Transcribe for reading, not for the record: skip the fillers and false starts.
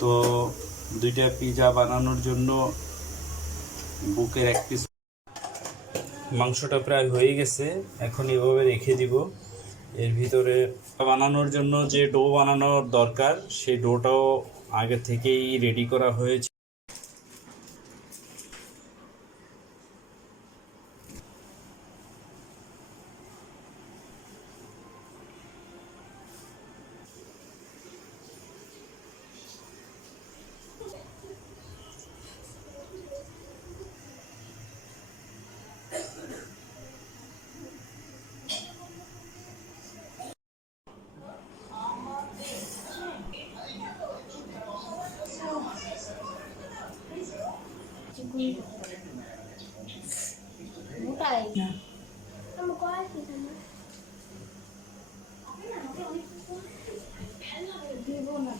তো দুইটা পিজা বানানোর জন্য বুকের এক পিস মাংসটা প্রায় হয়ে গেছে। এখন এভাবে রেখে দিব। এর ভিতরে বানানোর জন্য যে ডো বানানোর দরকার সেই ডোটাও আগে থেকেই রেডি করা হয়েছে। দিব না